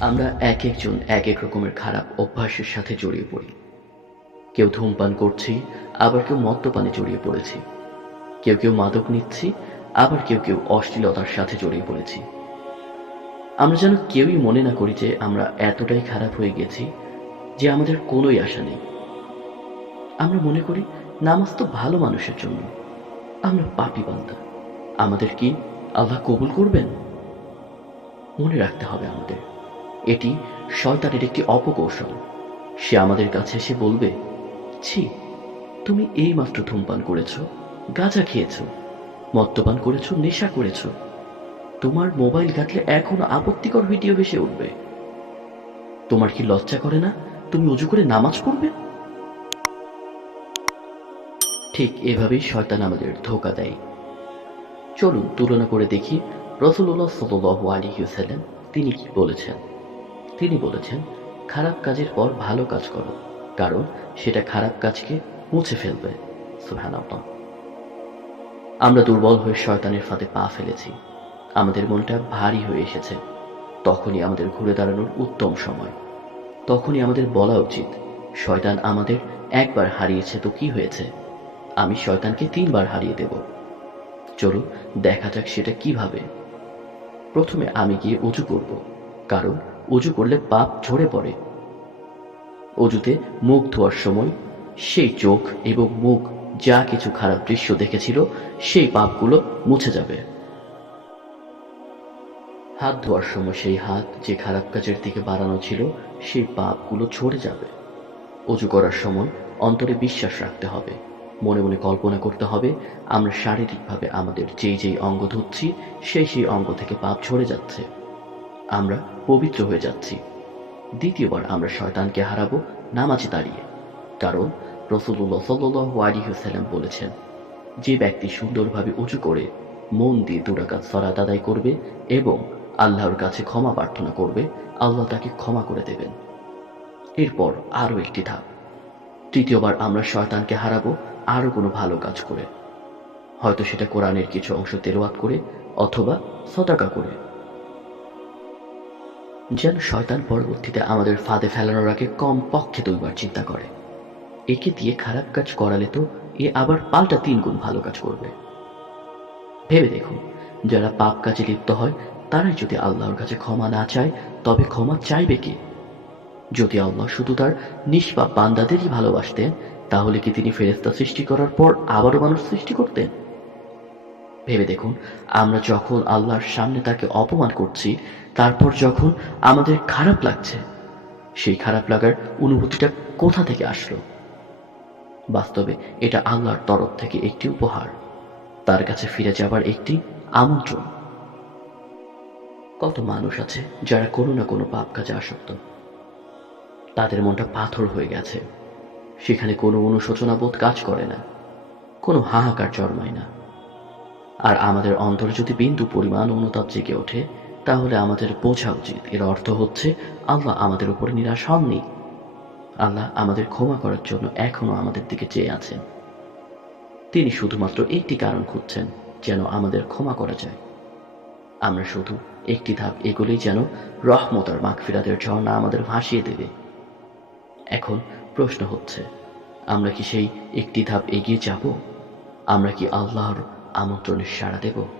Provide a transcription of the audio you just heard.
আমরা এক একজন এক এক রকমের খারাপ অভ্যাসের সাথে জড়িয়ে পড়ি। কেউ ধূমপান করছি, আবার কেউ মদ্যপানে জড়িয়ে পড়েছি। কেউ কেউ মাদক নিচ্ছি, আবার কেউ কেউ অশ্লীলতার সাথে জড়িয়ে পড়েছি। আমরা যেন কেউই মনে না করি যে আমরা এতটাই খারাপ হয়ে গেছি যে আমাদের কোনোই আশা নেই। আমরা মনে করি নামাজ তো ভালো মানুষের জন্য। আমরা পাপি বান্দা। আমাদের কি আল্লাহ কবুল করবেন? মনে রাখতে হবে আমাদের। এটি শয়তানের একটি অপকৌশল। সে আমাদের কাছে এসে বলবে, ছি, তুমি এইমাত্র ধূমপান করেছ, গাঁজা খেয়েছ, মদ্যপান করেছ, নেশা করেছ। তোমার মোবাইল ঘাটলে এখনও আপত্তিকর ভিডিও ভেসে উঠবে। তোমার কি লজ্জা করে না তুমি উজু করে নামাজ পড়বে? ঠিক এভাবেই শয়তান আমাদের ধোকা দেয়। চলুন তুলনা করে দেখি রসুল্লাহ সাল্লাহ আলিহাল্লাম তিনি কি বলেছেন। তিনি বলেছেন, খারাপ কাজের পর ভালো কাজ করো, কারণ সেটা খারাপ কাজকে মুছে ফেলবে। সুবহানাল্লাহ। আমরা দুর্বল হয়ে শয়তানের ফাঁদে পা ফেলেছি। আমাদের মনটা ভারী হয়ে এসেছে। তখনই আমাদের ঘুরে দাঁড়ানোর উত্তম সময়। তখনই আমাদের বলা উচিত, শয়তান আমাদের একবার হারিয়েছে তো কি হয়েছে? আমি শয়তানকে তিনবার হারিয়ে দেব। চলো দেখা যাক সেটা কীভাবে। প্রথমে আমি গিয়ে উঁচু করব, কারণ উজু করলে পাপ ঝরে পড়ে। অজুতে মুখ ধোয়ার সময় সেই চোখ এবং মুখ যা কিছু খারাপ দৃশ্য দেখেছিল, সেই পাপগুলো মুছে যাবে। হাত ধোয়ার সময় সেই হাত যে খারাপ কাজের দিকে বাড়ানো ছিল, সেই পাপগুলো ঝরে যাবে। অজু করার সময় অন্তরে বিশ্বাস রাখতে হবে। মনে মনে কল্পনা করতে হবে, আমরা শারীরিকভাবে আমাদের যেই যেই অঙ্গ ধুচ্ছি সেই সেই অঙ্গ থেকে পাপ ঝরে যাচ্ছে। আমরা পবিত্র হয়ে যাচ্ছি। দ্বিতীয়বার আমরা শয়তানকে হারাবো নামাজে দাঁড়িয়ে। কারণ রসুল্লাহ সাল্লাহ আলিহাল্লাম বলেছেন, যে ব্যক্তি সুন্দরভাবে উঁচু করে মন দিয়ে দুরাকাত সরাত আদায় করবে এবং আল্লাহর কাছে ক্ষমা প্রার্থনা করবে, আল্লাহ তাকে ক্ষমা করে দেবেন। এরপর আরও একটি ধাপ। তৃতীয়বার আমরা শয়তানকে হারাবো আরও কোনো ভালো কাজ করে। হয়তো সেটা কোরআনের কিছু অংশ তেরোয়াত করে অথবা সতাকা করে। যেন শয়তান পরবর্তীতে আমাদের ফাঁদে ফেলানোর আগে কম পক্ষে দুইবার চিন্তা করে। একে দিয়ে খারাপ কাজ করালে তো এ আবার পাল্টা তিন গুণ ভালো কাজ করবে। ভেবে দেখুন, যারা পাপ কাজে লিপ্ত হয়, তারাই যদি আল্লাহর কাছে ক্ষমা না চায়, তবে ক্ষমা চাইবে কি? যদি আল্লাহ শুধু তার নিষ্পাপ বান্দাদেরই ভালোবাসতেন, তাহলে কি তিনি ফেরেস্তা সৃষ্টি করার পর আবারও মানুষ সৃষ্টি করতেন? ভেবে দেখুন, আমরা যখন আল্লাহর সামনে তাকে অপমান করছি, তারপর যখন আমাদের খারাপ লাগছে, সেই খারাপ লাগার অনুভূতিটা কোথা থেকে আসলো? বাস্তবে এটা আল্লাহর তরফ থেকে একটি উপহার। তার কাছে ফিরে যাবার একটি আমন্ত্রণ। কত মানুষ আছে যারা কোনো না কোনো পাপ কাজে আসক্ত। তাদের মনটা পাথর হয়ে গেছে। সেখানে কোনো অনুশোচনা বোধ কাজ করে না। কোনো হাহাকার জন্মায় না। আর আমাদের অন্তরে যদি বিন্দু পরিমাণ অনুতাপ জেগে ওঠে, তাহলে আমাদের বোঝা উচিত। এর অর্থ হচ্ছে, আল্লাহ আমাদের উপরে নিরাশ হননি। আল্লাহ আমাদের ক্ষমা করার জন্য এখনও আমাদের দিকে চেয়ে আছেন। তিনি শুধুমাত্র একটি কারণ খুঁজছেন, যেন আমাদের ক্ষমা করা যায়। আমরা শুধু একটি ধাপ এগুলোই যেন রহমত আর মাগফিরাতের ঝর্ণা আমাদের ভাসিয়ে দেবে। এখন প্রশ্ন হচ্ছে, আমরা কি সেই একটি ধাপ এগিয়ে যাব? আমরা কি আল্লাহর আমন্ত্রণে সাড়া দেব।